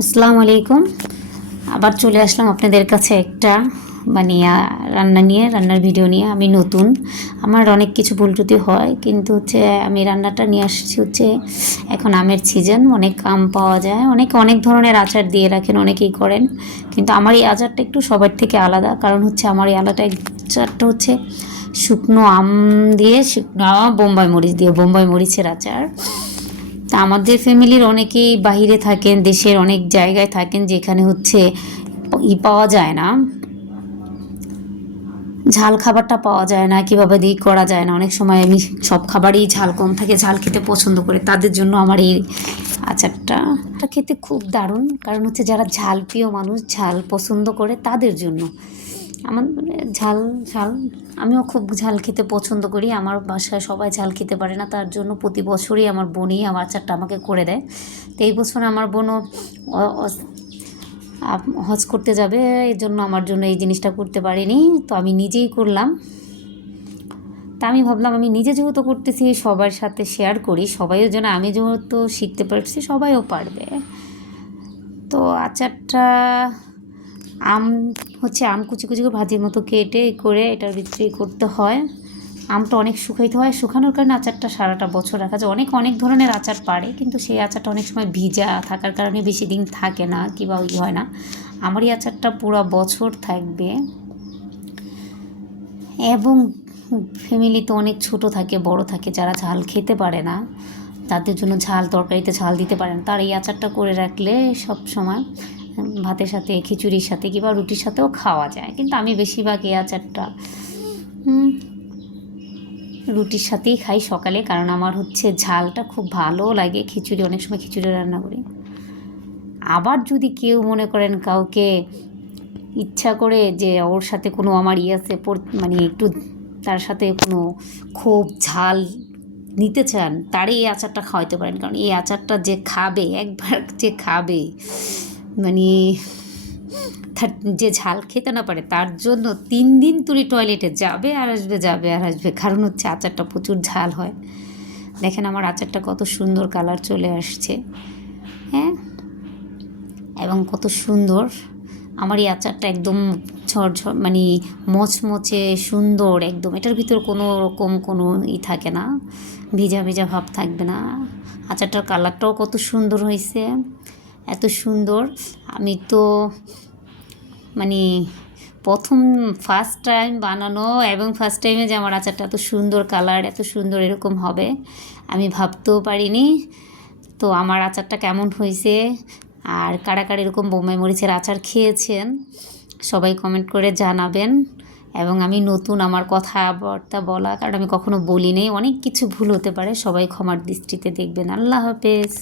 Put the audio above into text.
আসসালামু আলাইকুম। আবার চলে আসলাম আপনাদের কাছে একটা রান্নার ভিডিও নিয়ে। আমি নতুন, আমার অনেক কিছু ভুল ত্রুটি হয়, কিন্তু আমি রান্নাটা নিয়ে আসছি এখন আমের সিজন, অনেক আম পাওয়া যায়, অনেক ধরনের আচার দিয়ে রাখেন, অনেকেই করেন, কিন্তু আমার এই আচারটা একটু সবার থেকে আলাদা। কারণ আমার এই আচারটা শুকনো আম দিয়ে, শুকনো বোম্বাই মরিচের আচার। তা আমাদের ফ্যামিলির অনেকেই বাহিরে থাকেন, দেশের অনেক জায়গায় থাকেন, যেখানে পাওয়া যায় না, ঝাল খাবারটা পাওয়া যায় না, কীভাবে দিয়ে করা যায় না। অনেক সময় আমি সব খাবারই ঝাল কম থাকে, ঝাল খেতে পছন্দ করে, তাদের জন্য আমার এই আচারটা খেতে খুব দারুণ। কারণ যারা ঝাল প্রিয় মানুষ, ঝাল পছন্দ করে, তাদের জন্য। আমার ঝাল ঝাল আমিও খুব ঝাল খেতে পছন্দ করি। আমার বাসায় সবাই ঝাল খেতে পারে না, তার জন্য প্রতি বছরই আমার বোনই আমার আচারটা আমাকে করে দেয়। তো এই বছর আমার বোনও হজ করতে যাবে, এর জন্য আমার জন্য এই জিনিসটা করতে পারিনি, তো আমি নিজেই করলাম। তা আমি ভাবলাম, আমি নিজে যেহেতু করতেছি, সবার সাথে শেয়ার করি, সবাইও যেন, আমি যেহেতু শিখতে পারছি, সবাইও পারবে। তো আচারটা আম আম কুচি কুচি করে ভাজির মতো কেটে করে এটার ভিতরে করতে হয়। আমটা অনেক শুকাইতে হয়, শুকানোর কারণে আচারটা সারাটা বছর রাখা যায়। অনেক ধরনের আচার পারে, কিন্তু সেই আচারটা অনেক সময় ভিজা থাকার কারণে বেশি দিন থাকে না, কিংবা হয় না। আমার এই আচারটা পুরো বছর থাকবে। এবং ফ্যামিলি তো অনেক ছোট থাকে, বড় থাকে, যারা ঝাল খেতে পারে না, তাদের জন্য তরকারিতে ঝাল দিতে পারে না, তার এই আচারটা করে রাখলে সব সময় ভাতের সাথে, খিচুড়ির সাথে, কিংবা রুটির সাথেও খাওয়া যায়। কিন্তু আমি বেশিরভাগ এই আচারটা রুটির সাথেই খাই সকালে, কারণ আমার ঝালটা খুব ভালো লাগে। খিচুড়ি, অনেক সময় খিচুড়ি রান্না করি। আবার যদি কেউ মনে করেন, কাউকে ইচ্ছা করে যে ওর সাথে কোনো আমার আছে, একটু তার সাথে কোনো খুব ঝাল নিতে চান, তারই এই আচারটা খাওয়াইতে পারেন। কারণ এই আচারটা যে খাবে, একবার যে খাবে, মানে যে ঝাল খেতে না পারে, তার জন্য 3 দিন তুলি টয়লেটে যাবে আর আসবে, যাবে আর আসবে। কারণ আচারটা প্রচুর ঝাল হয়। দেখেন আমার আচারটা কত সুন্দর কালার চলে আসছে, হ্যাঁ, এবং কত সুন্দর। আমার এই আচারটা একদম ঝরঝর, মচমচে সুন্দর একদম। এটার ভিতর কোনো রকম কোনো থাকে না, ভিজা ভিজা ভাব থাকবে না। আচারটার কালারটাও কত সুন্দর হয়েছে, এত সুন্দর। আমি তো প্রথম ফার্স্ট টাইম বানানো, এবং ফার্স্ট টাইমে যে আমার আচারটা এত সুন্দর কালার, এত সুন্দর এরকম হবে আমি ভাবতেও পারিনি। তো আমার আচারটা কেমন হয়েছে, আর কারা কারা এরকম বোম্বাই মরিচের আচার খেয়েছেন, সবাই কমেন্ট করে জানাবেন। এবং আমি নতুন, আমার কথাবার্তা বলা, কারণ আমি কখনো বলি নেই, অনেক কিছু ভুল হতে পারে, সবাই ক্ষমার দৃষ্টিতে দেখবেন। আল্লাহ হাফেজ।